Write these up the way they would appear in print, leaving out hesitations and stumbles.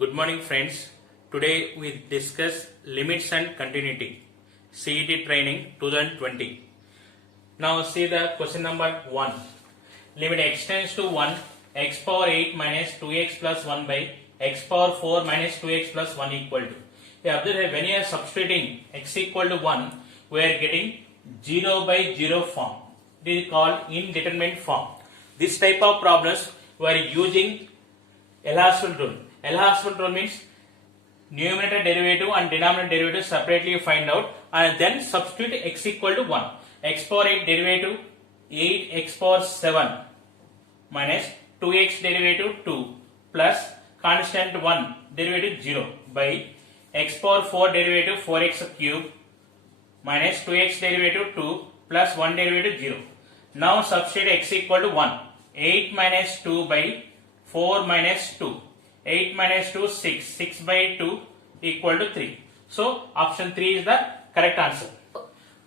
Good morning friends. Today we discuss limits and continuity CET training 2020. Now see the question number 1. Limit x tends to 1 x power 8 minus 2x plus 1 by x power 4 minus 2x plus 1 equal to. Observe that when you are substituting x equal to 1, we are getting 0 by 0 form. It is called indeterminate form. This type of problems we are using LHospital rule. LHospital rule means numerator derivative and denominator derivative separately find out and then substitute x equal to 1. X power 8 derivative 8x power 7 minus 2x derivative 2 plus constant 1 derivative 0 by x power 4 derivative 4x cube minus 2x derivative 2 plus 1 derivative 0. Now substitute x equal to 1. 8 minus 2 by 4 minus 2. 8 minus 2, 6. 6 by 2 equal to 3. So, option 3 is the correct answer.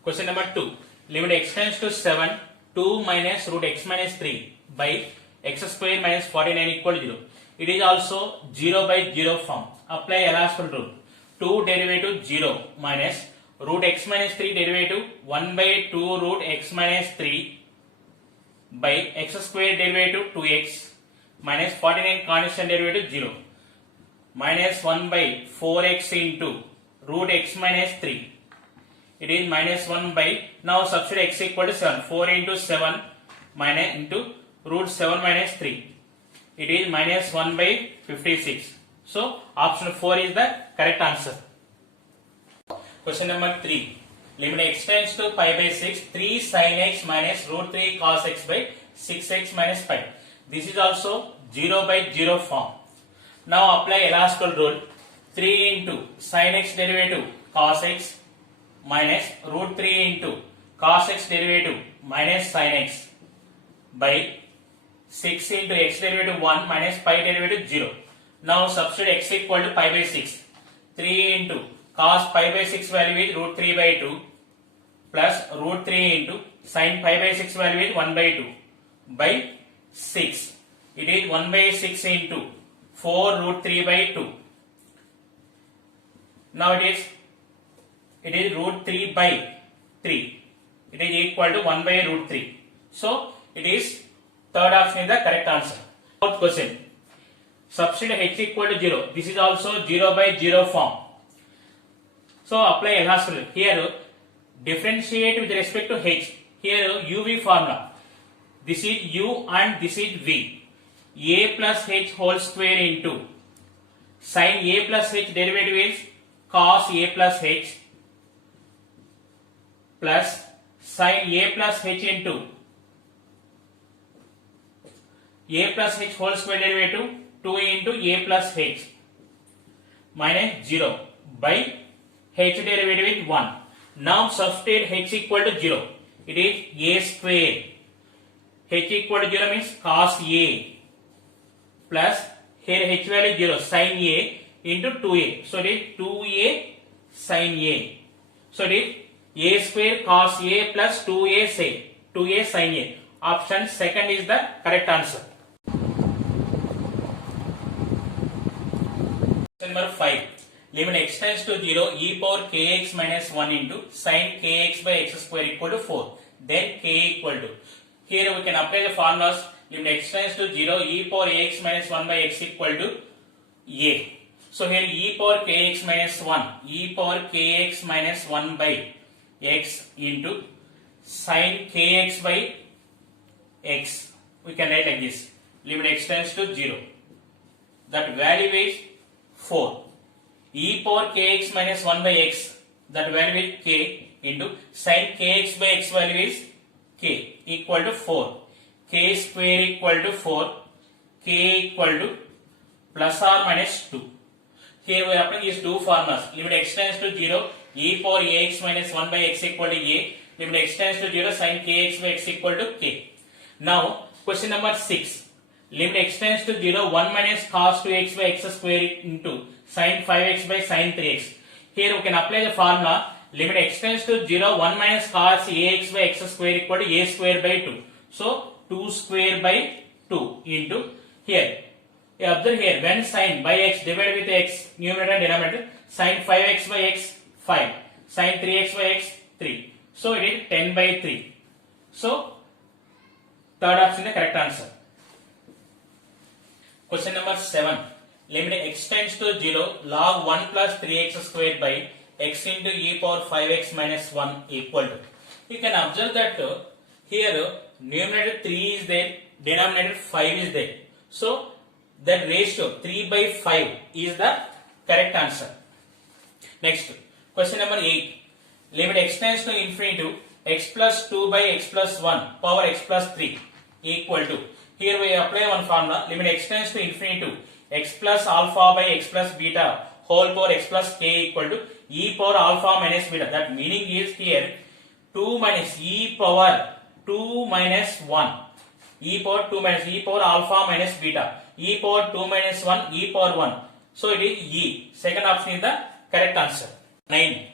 Question number 2. Limit x tends to 7, 2 minus root x minus 3 by x square minus 49 equal to 0. It is also 0 by 0 form. Apply LHospital rule. 2 derivative 0 minus root x minus 3 derivative 1 by 2 root x minus 3 by x square derivative 2x minus 49 constant derivative 0 minus 1 by 4x into root x minus 3. It is minus 1 by, now substitute x equal to 7. 4 into 7 minus into root 7 minus 3. It is minus 1 by 56. So option 4 is the correct answer. Question number 3. Limit x tends to pi by 6, 3 sin x minus root 3 cos x by 6x minus pi. This is also 0 by 0 form. Now apply LHospital rule. 3 into sin x derivative cos x minus root 3 into cos x derivative minus sin x by 6 into x derivative 1 minus pi derivative 0. Now substitute x equal to pi by 6. 3 into cos pi by 6 value is root 3 by 2 plus root 3 into sin pi by 6 value is 1 by 2 by 6. It is 1 by 6 into 4 root 3 by 2. Now it is root 3 by 3. It is equal to 1 by root 3. So it is third option is the correct answer. Fourth question. Substitute h equal to 0. This is also 0 by 0 form. So apply LHospital. Here differentiate with respect to h. Here uv formula. This is u and this is v. A plus h whole square into sin a plus h derivative is cos a plus h plus sin a plus h into a plus h whole square derivative 2 into a plus h minus 0 by h derivative is 1. Now substitute h equal to 0. It is a square. H equal to 0 means cos a plus here h value 0 sin a into 2a. So it is 2a sin a. So it is a square cos a plus 2a sin a. Option second is the correct answer. Question number 5. Limit x tends to 0 e power kx minus 1 into sin kx by x square equal to 4. Then k equal to. Here we can apply the formulas. Limit x tends to 0 e power ax minus 1 by x equal to a. So here e power kx minus 1. E power kx minus 1 by x into sin kx by x. We can write like this. Limit x tends to 0. That value is 4. E power kx minus 1 by x. That value is k into sin kx by x value is k equal to 4. K square equal to 4. K equal to plus or minus 2. Here we are applying these two formulas. Limit x tends to 0. E power ax minus 1 by x equal to a. Limit x tends to 0. Sin kx by x equal to k. Now question number 6. Limit x tends to 0. 1 minus cos 2x by x square into sin 5x by sin 3x. Here we can apply the formula. Limit x tends to 0. 1 minus cos ax by x square equal to a square by 2. So 2 square by 2 into here Observe here, when sin by x divided with x, numerator and denominator, sin 5x by x 5, sin 3x by x 3. So it is 10 by 3. So third option is the correct answer. Question number 7. Limit x tends to 0, log 1 plus 3x squared by x into e power 5x minus 1 equal to. You can observe that here numerator 3 is there, denominator 5 is there. So that ratio 3 by 5 is the correct answer. Next, question number 8. Limit x tends to infinity to x plus 2 by x plus 1 power x plus 3 equal to. Here we apply one formula. Limit x tends to infinity to x plus alpha by x plus beta whole power x plus k equal to e power alpha minus beta. That meaning is here 2 minus e power 2 minus 1. E power 2 minus e power alpha minus beta. E power 2 minus 1 e power 1. So it is e. Second option is the correct answer. 9.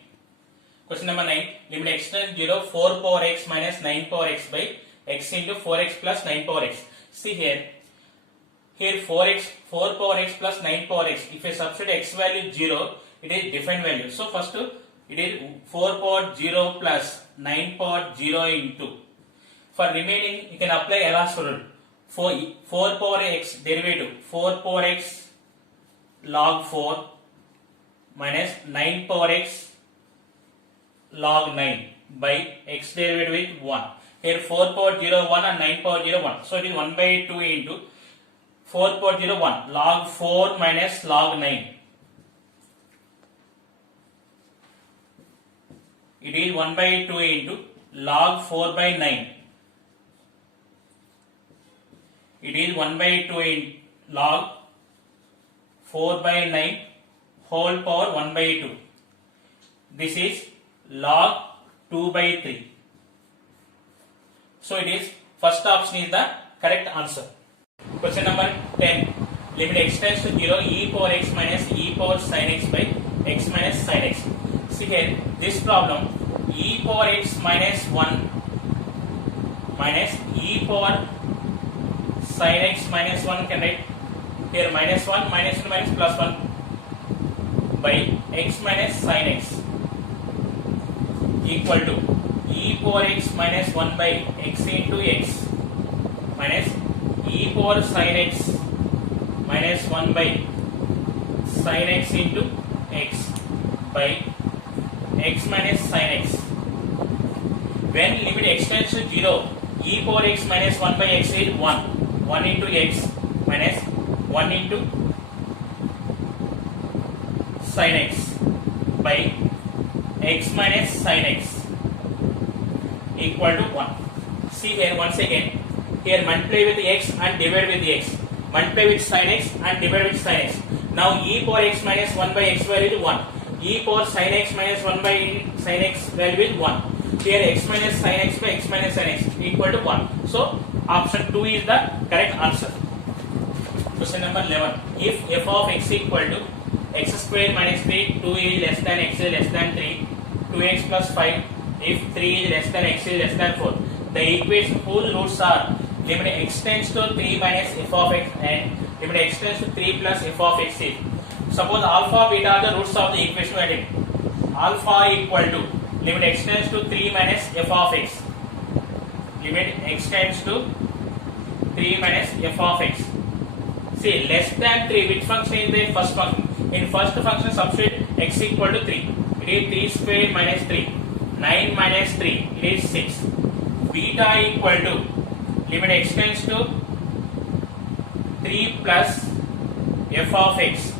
Question number 9. Limit x tends to 0, 4 power x minus 9 power x by x into 4x plus 9 power x. See here 4 power x plus 9 power x. If I substitute x value 0, it is different value. So first it is 4 power 0 plus 9 power 0 into. For remaining, you can apply Ellis rule. 4 power x derivative 4 power x log 4 minus 9 power x log 9 by x derivative with 1. Here 4 power 0 1 and 9 power 0 1. So it is 1 by 2 into 4 power 0 1 log 4 minus log 9. It is 1 by 2 into log 4 by 9. It is 1 by 2 in log 4 by 9 whole power 1 by 2. This is log 2 by 3. So it is first option is the correct answer. Question number 10. Limit x tends to 0, e power x minus e power sin x by x minus sin x. See here, this problem, e power x minus 1 minus e power sin x minus 1 can write here minus 1 minus 2 minus plus 1 by x minus sin x equal to e power x minus 1 by x into x minus e power sin x minus 1 by sin x into x by x minus sin x. When limit x tends to 0, e power x minus 1 by x is 1. 1 into x minus 1 into sin x by x minus sin x equal to 1. See here once again, here multiply with x and divide with x. Multiply with sin x and divide with sin x. Now e power x minus 1 by x value is 1. E power sin x minus 1 by sin x value is 1. Here x minus sin x by x minus sin x equal to 1. So option 2 is the correct answer. Question number 11. If f of x equal to x square minus 3, 2 is less than x is less than 3, 2x plus 5, if 3 is less than x is less than 4, the equation whose roots are limit x tends to 3 minus f of x and limit x tends to 3 plus f of x is. Suppose alpha beta are the roots of the equation we are taking. Alpha equal to limit x tends to 3 minus f of x. Limit x tends to 3 minus f of x. See, less than 3, which function is the first function? In first function, substitute x equal to 3. It is 3 square minus 3. 9 minus 3, it is 6. Beta equal to limit x tends to 3 plus f of x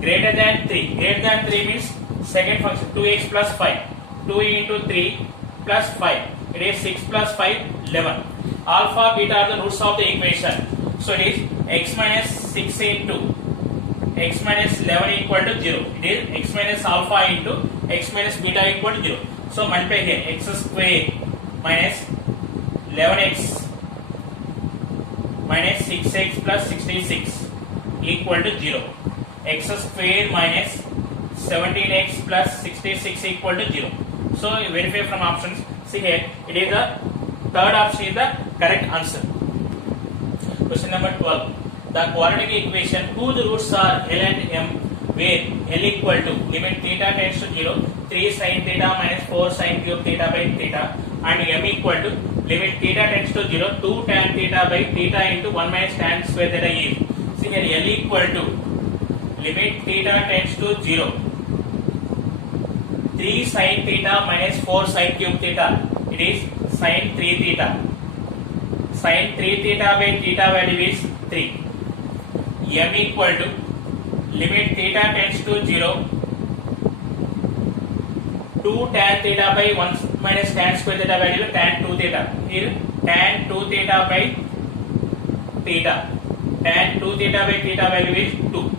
greater than 3. Greater than 3 means second function 2x plus 5. 2 into 3 plus 5. It is 6 plus 5, 11. Alpha, beta are the roots of the equation. So it is x minus 6 into x minus 11 equal to 0. It is x minus alpha into x minus beta equal to 0. So multiply here x square minus 11x minus 6x plus 66 equal to 0. X square minus 17x plus 66 equal to 0. So verify from options. See here, it is the third option is the correct answer. Question number 12. the quadratic equation whose roots are L and M, where L equal to limit theta tends to 0, 3 sin theta minus 4 sin cube theta by theta, and M equal to limit theta tends to 0, 2 tan theta by theta into 1 minus tan square theta is. See here L equal to limit theta tends to 0, 3 sin theta minus 4 sin cube theta, it is sin 3 theta. Sin 3 theta by theta value is 3. M equal to limit theta tends to 0, 2 tan theta by 1 minus tan square theta value is tan 2 theta. Here tan 2 theta by theta. Tan 2 theta by theta value is 2.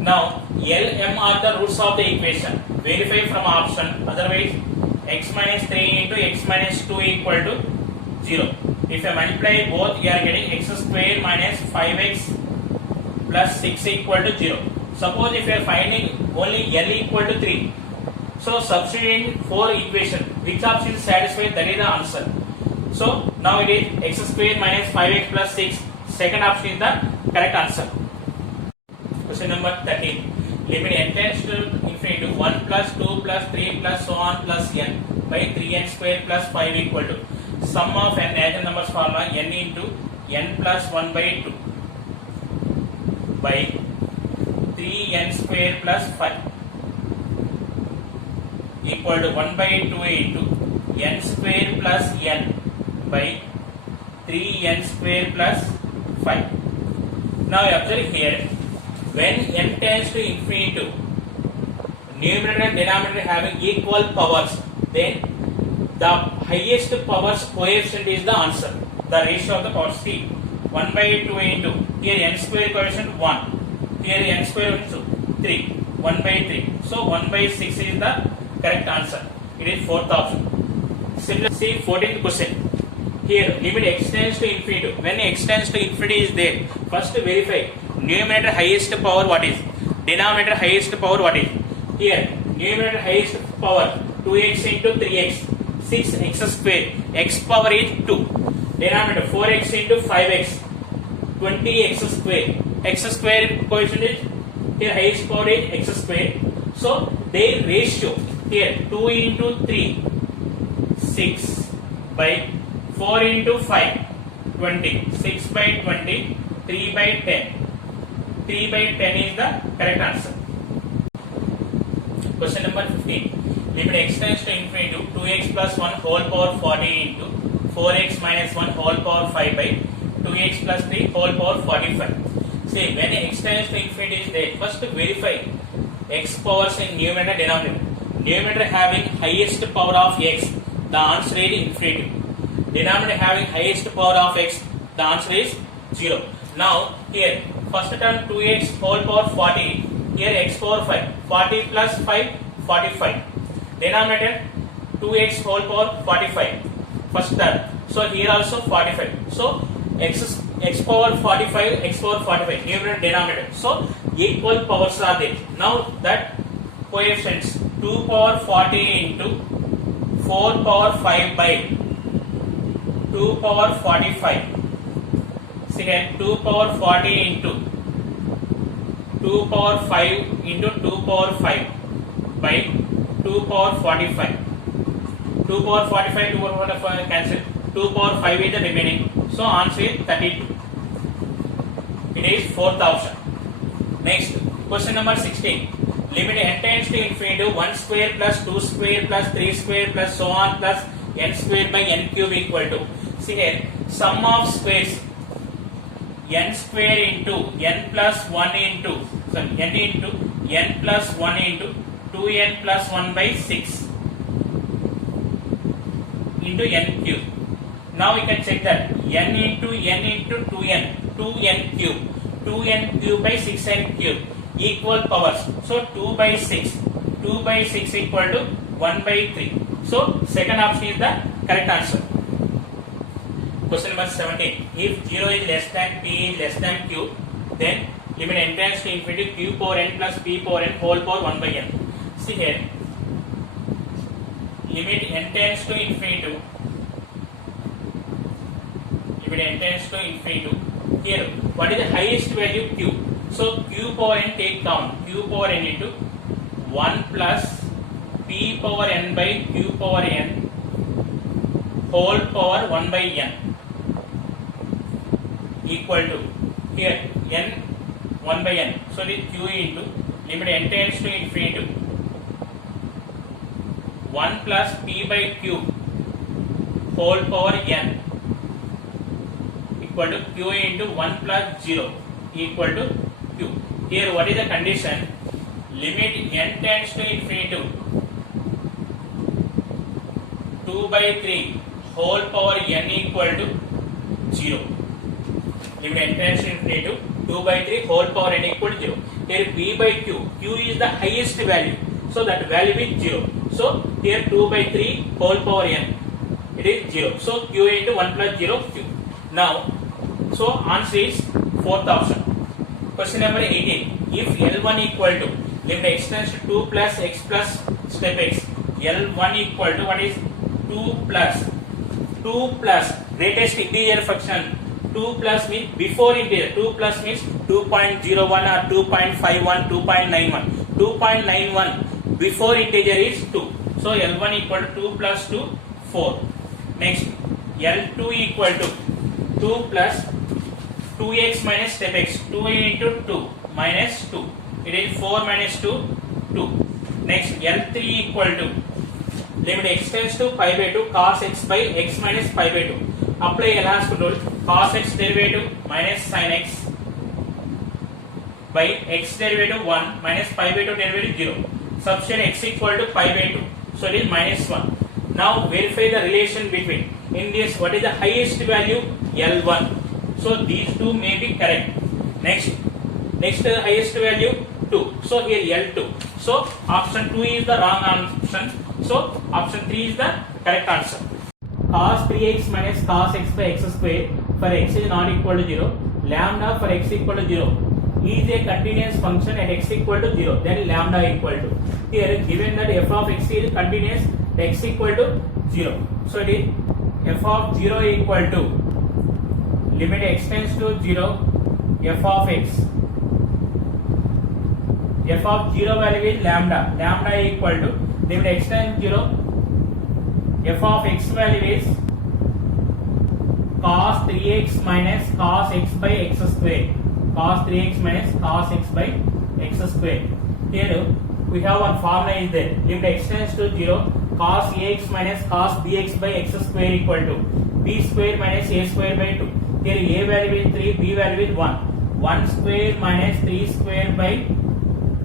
Now L, M are the roots of the equation. Verify from option. Otherwise x minus 3 into x minus 2 equal to 0. If I multiply both, you are getting x square minus 5x plus 6 equal to 0. Suppose if you are finding only L equal to 3, so substituting 4 equation, which option is satisfied, that is the answer. So now it is x square minus 5x plus 6, second option is the correct answer. Question number 13. Limit n tends to infinity to 1 plus 2 plus 3 plus so on plus n by 3n square plus 5 equal to sum of n natural numbers formula n into n plus 1 by 2 by 3n square plus 5 equal to 1 by 2 into n square plus n by 3n square plus 5. Now observe here, when n tends to infinity to numerator and denominator having equal powers, then the highest powers coefficient is the answer. The ratio of the powers, see, 1 by 2 into, here n square coefficient 1, here n square into 3, 1 by 3. So 1 by 6 is the correct answer. It is fourth option. Similarly, see 14th question. Here limit x tends to infinity. When x tends to infinity is there, first verify numerator highest power what is, denominator highest power what is. Here numerator highest power 2x into 3x, 6x square, x power is 2. Denominator 4x into 5x, 20x square. X square coefficient is, here highest power is x square. So their ratio here 2 into 3, 6 by 4 into 5, 20, 6 by 20, 3 by 10. 3 by 10 is the correct answer. Question number 15. Limit x tends to infinity to 2x plus 1 whole power 40 into 4x minus 1 whole power 5 by 2x plus 3 whole power 45. See, when x tends to infinity is there, first verify x powers in numerator and denominator. Numerator having highest power of x, the answer is infinity. Denominator having highest power of x, the answer is 0. Now here first term 2x whole power 40, here x power 5, 40 plus 5, 45. Denominator 2x whole power 45, first term. So here also 45. So x power 45, x power 45, numerator denominator. So equal powers are there. Now that coefficients 2 power 40 into 4 power 5 by 2 power 45. See here 2 power 40 into 2 power 5 into 2 power 5 by 2 power 45. 2 power 45, 2 power 45 cancel. 2 power 5 is the remaining. So answer is 32. It is fourth option. Next, question number 16. Limit n tends to infinity to 1 square plus 2 square plus 3 square plus so on plus n square by n cube equal to. See here, sum of squares n square into n plus 1 into, sorry, n into n plus 1 into 2n plus 1 by 6 into n cube. Now we can check that n into 2n, 2n cube, 2n cube by 6n cube equal powers. So 2 by 6, 2 by 6 equal to 1 by 3. So second option is the correct answer. Question number 17. If 0 is less than p is less than q, then limit n tends to infinity q power n plus p power n whole power 1 by n. See here, limit n tends to infinity to, limit n tends to infinity to Here, what is the highest value? Q. So Q power n, take down Q power n into 1 plus P power n by Q power n whole power 1 by n equal to, here n 1 by n. So it is Q into limit n tends to infinity 1 plus P by Q whole power n equal to Q into 1 plus 0 equal to Q. Here what is the condition? Limit n tends to infinity 2 by 3 whole power n equal to 0. Limit n tends to infinity 2 by 3 whole power n equal to 0. Here P by Q, Q is the highest value, so that value is 0. So here 2 by 3 whole power n, it is 0. So Q into 1 plus 0 Q. Now, so answer is fourth option. Question number 18. If L1 equal to limit x tends to 2 plus x plus step x, L1 equal to what is 2 plus greatest integer function. 2 plus means before integer. 2 plus means 2.01 or 2.51, 2.91. 2.91 before integer is 2. So L1 equal to 2 plus 2, 4. Next, L2 equal to 2 plus 2x minus step x. 2 into 2 minus 2. It is 4 minus 2, 2. Next, L3 equal to limit x tends to pi by 2 cos x by x minus pi by 2. Apply L'Hospital rule. Cos x derivative minus sin x by x derivative 1 minus pi by 2 derivative 0. Substitute x equal to pi by 2. So it is minus 1. Now verify the relation between. In this, what is the highest value? L1. So these two may be correct. Next highest value 2. So here L2. So option 2 is the wrong option. So option 3 is the correct answer. Cos 3x minus cos x by x square for x is not equal to 0. Lambda for x equal to 0 is a continuous function at x equal to 0. Then lambda equal to. Here given that f of x is continuous at x equal to 0. So it is f of 0 equal to limit x tends to 0 f of x. F of 0 value is lambda. Lambda equal to limit x tends to 0. F of x value is cos 3x minus cos x by x square. Cos 3x minus cos x by x square. Here we have one formula is there. Limit x tends to 0. Cos ax minus cos bx by x square equal to b square minus a square by 2. Here a value is 3, b value is 1. 1 square minus 3 square by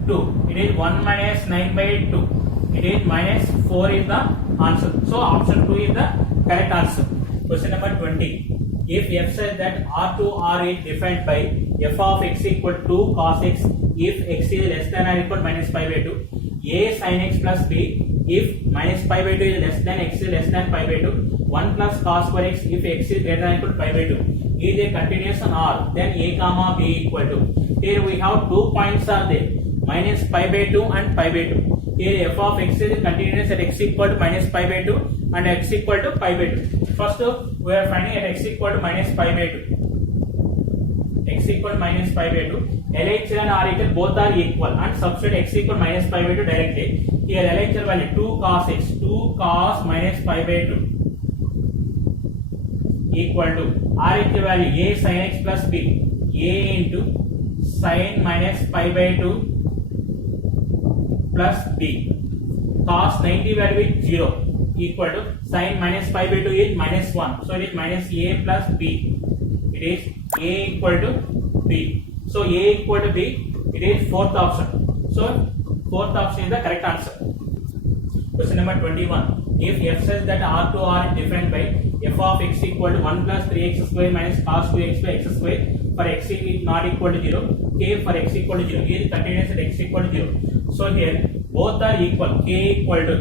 2. It is 1 minus 9 by 2. It is minus 4 is the answer. So option 2 is the correct answer. Question number 20. If f says that R2R is defined by f of x equal to 2 cos x if x is less than or equal to minus pi by 2, a sin x plus b if minus pi by 2 is less than x is less than pi by 2, 1 plus cos square x if x is greater than or equal to pi by 2 is a continuous on R, then a comma b equal to. Here we have 2 points are there, minus pi by 2 and pi by 2. Here f of x is continuous at x equal to minus pi by 2 and x equal to pi by 2. First we are finding at x equal to minus pi by 2. X equal to minus pi by 2. LHL and RHL both are equal and substitute x equal to minus pi by 2 directly. Here LHL value 2 cos x, 2 cos minus pi by 2 equal to RHL value a sin x plus b, a into sin minus pi by 2 plus b. Cos 90 value is 0 equal to sin minus pi by 2 is minus 1. So it is minus a plus b. It is a equal to b. So a equal to b, it is fourth option. So fourth option is the correct answer. Question number 21. If f says that R2R is defined by f of x equal to 1 plus 3x square minus cos 2x by x square for x is not equal to 0, k for x equal to 0, is continuous at x equal to 0. So here both are equal, k equal to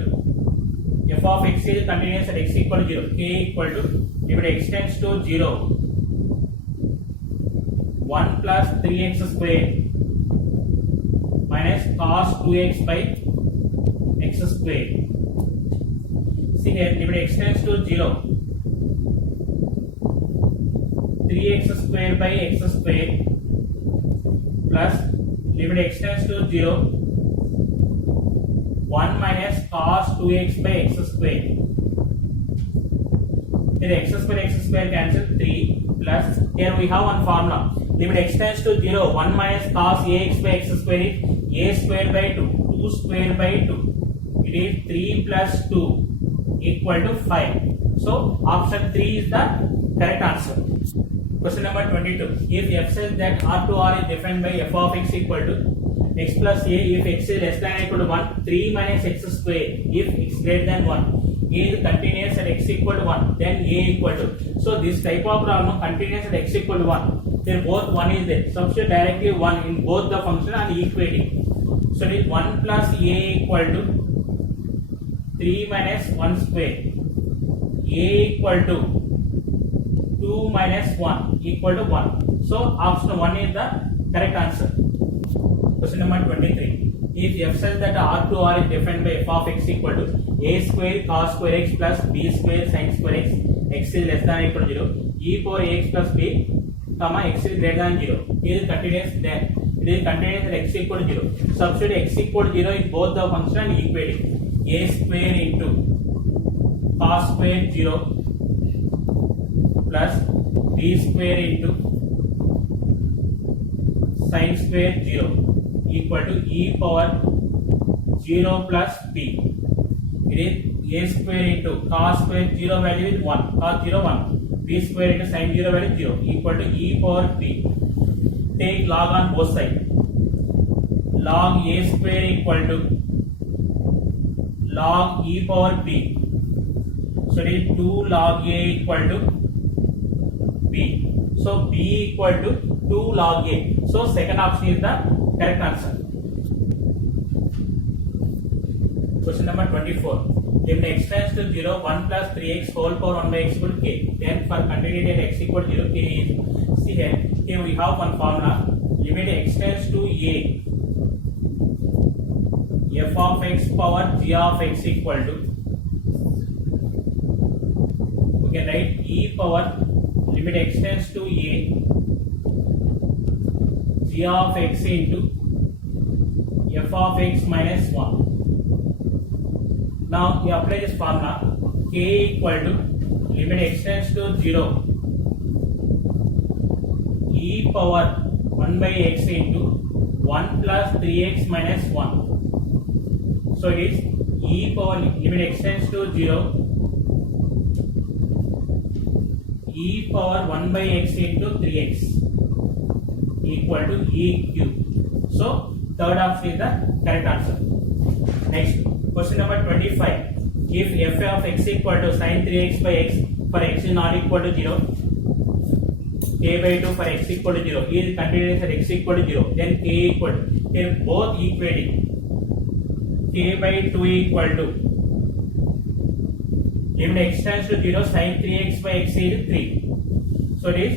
f of x is continuous at x equal to 0, k equal to limit x tends to 0, 1 plus 3x square minus cos 2x by x square. See here limit x tends to 0, 3x square by x square plus limit x tends to 0 1 minus cos 2x by x square. Here x square cancel 3 plus here we have one formula. Limit x tends to 0 1 minus cos ax by x square is a square by 2 2 square by 2. It is 3 plus 2 equal to 5. So option 3 is the correct answer. Question number 22. If f says that R2R is defined by f of x equal to x plus a if x is less than or equal to 1, 3 minus x square if x greater than 1. A is continuous at x equal to 1, then a equal to. So this type of problem continuous at x equal to 1. Then both 1 is there. Substitute directly 1 in both the function and equating. So it is 1 plus a equal to 3 minus 1 square. A equal to 2 minus 1 equal to 1. So option 1 is the correct answer. Question number 23. If f says that R2R is defined by f of x equal to a square cos square x plus b square sin square x, x is less than or equal to 0, e power ax plus b, x is greater than 0. It is continuous then. It is continuous at x equal to 0. Substitute x equal to 0 in both the function and equating. A square into cos square 0 plus b square into sin square 0 equal to e power 0 plus b. It is a square into cos square 0 value is 1, cos 0 1, b square into sin 0 value 0 equal to e power b. Take log on both sides. Log a square equal to log e power b. So it is 2 log a equal to b. So b equal to 2 log a. So second option is the correct answer. Question number 24. Limit x tends to 0, 1 plus 3x whole power 1 by x equal to k. Then for continuity at x equal to 0, k is, see here we have one formula. Limit x tends to a, f of x power g of x equal to, we can write e power limit x tends to a, g of x into f of x minus 1. Now we apply this formula. K equal to limit x tends to 0, e power 1 by x into 1 plus 3x minus 1. So it is e power limit x tends to 0, e power 1 by x into 3x equal to e cube. So third option is the correct answer. Next, question number 25. If f of x equal to sin 3x by x for x is not equal to 0, k by 2 for x equal to 0 is continuous at x equal to 0, then k equal to, here both equating, k by 2 equal to limit x tends to 0, sin 3x by x is 3. So it is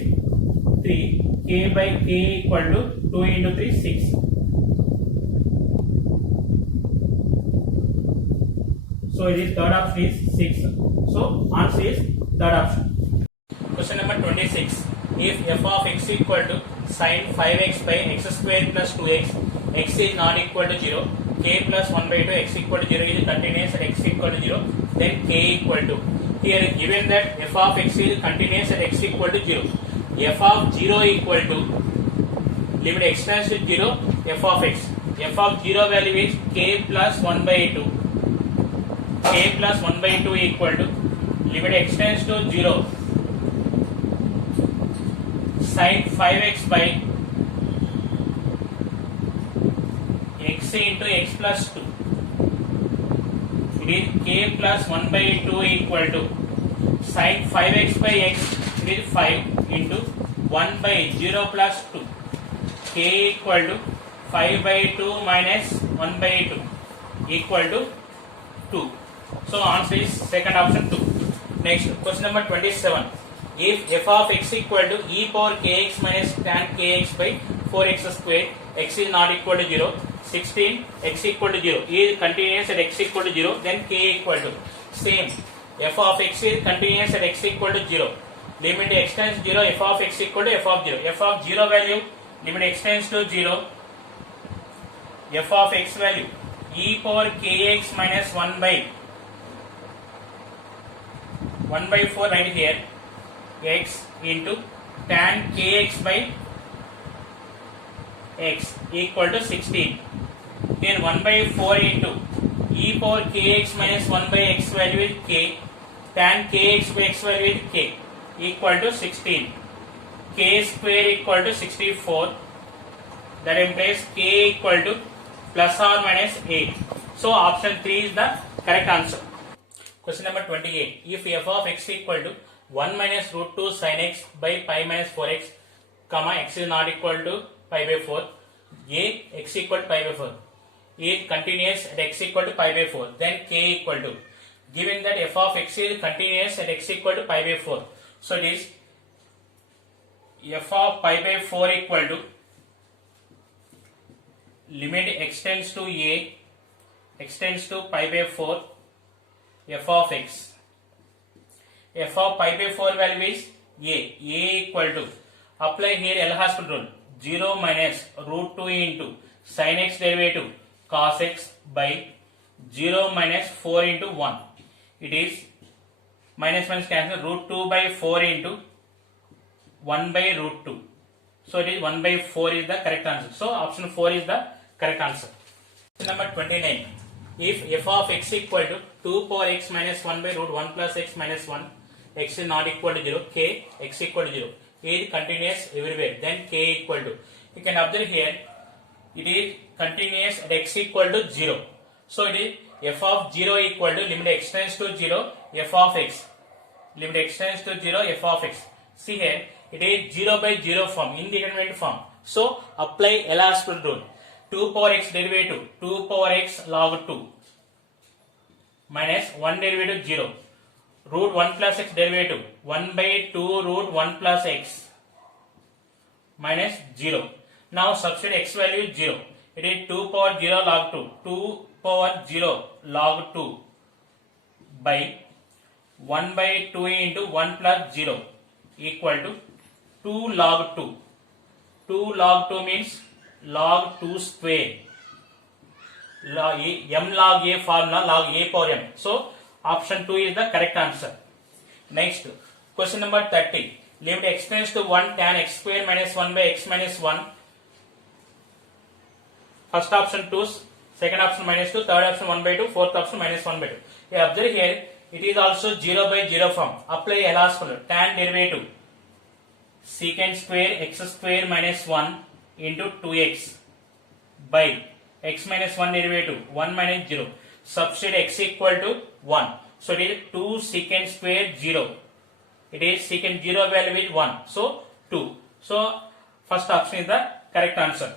3, k by k equal to 2 into 3, 6. So it is third option is 6. So answer is third option. Question number 26. If f of x equal to sin 5x by x square plus 2x, x is not equal to 0, k plus 1 by 2 x equal to 0 is continuous at x equal to 0, then k equal to. Here given that f of x is continuous at x equal to 0, f of 0 equal to limit x tends to 0, f of x. F of 0 value is k plus 1 by 2. K plus 1 by 2 equal to limit x tends to 0, sin 5x by x into x plus 2. It is k plus 1 by 2 equal to sin 5x by x, it is 5 into 1 by 0 plus 2. K equal to 5 by 2 minus 1 by 2 equal to 2. So answer is second option 2. Next, question number 27. If f of x equal to e power kx minus tan kx by 4x square, x is not equal to 0, 16, x equal to 0 is continuous at x equal to 0, then k equal to. Same, f of x is continuous at x equal to 0. limit x tends 0, f of x equal to f of 0. F of 0 value, limit x tends to 0, f of x value e power kx minus 1 by 4 right here, x into tan kx by x equal to 16. Here 1 by 4 into e power kx minus 1 by x value is k, tan kx by x value is k equal to 16. K square equal to 64. That implies k equal to plus or minus 8. So option 3 is the correct answer. Question number 28. If f of x equal to 1 minus root 2 sin x by pi minus 4x, comma x is not equal to pi by 4, a x equal to pi by 4 is continuous at x equal to pi by 4, then k equal to, given that f of x is continuous at x equal to pi by 4, so it is f of pi by 4 equal to limit x tends to a, x tends to pi by 4, f of x. F of pi by 4 value is a equal to, apply here L Hospital rule, 0 minus root 2 into sin x derivative cos x by 0 minus 4 into 1. It is minus minus cancel, root 2 by 4 into 1 by root 2. So it is 1 by 4 is the correct answer. So option 4 is the correct answer. Number 29. If f of x equal to 2 power x minus 1 by root 1 plus x minus 1, x is not equal to 0, k x equal to 0, is continuous everywhere, then k equal to, you can observe here, it is continuous at x equal to 0. So it is f of 0 equal to limit x tends to 0, f of x. Limit x tends to 0, f of x. See here, it is 0 by 0 form, indeterminate form. So apply L Hospital rule. 2 power x derivative, 2 power x log 2 minus 1 derivative 0. Root 1 plus x derivative, 1 by 2 root 1 plus x minus 0. Now substitute x value is 0. It is 2 power 0 log 2. 2 power 0 log 2 by 1 by 2 into 1 plus 0 equal to 2 log 2. 2 log 2 means log 2 square. M log a formula, log a power m. So option 2 is the correct answer. Next, question number 30. Limit x tends to 1 tan x square minus 1 by x minus 1. First option 2, second option minus 2, third option 1 by 2, fourth option minus 1 by 2. You observe here, it is also 0 by 0 form. Apply L Hospital. Tan derivative secant square x square minus 1 into 2x by x minus 1 derivative 1 minus 0. Substitute x equal to 1. So it is 2 secant square 0. It is secant 0 value is 1. So 2. So first option is the correct answer.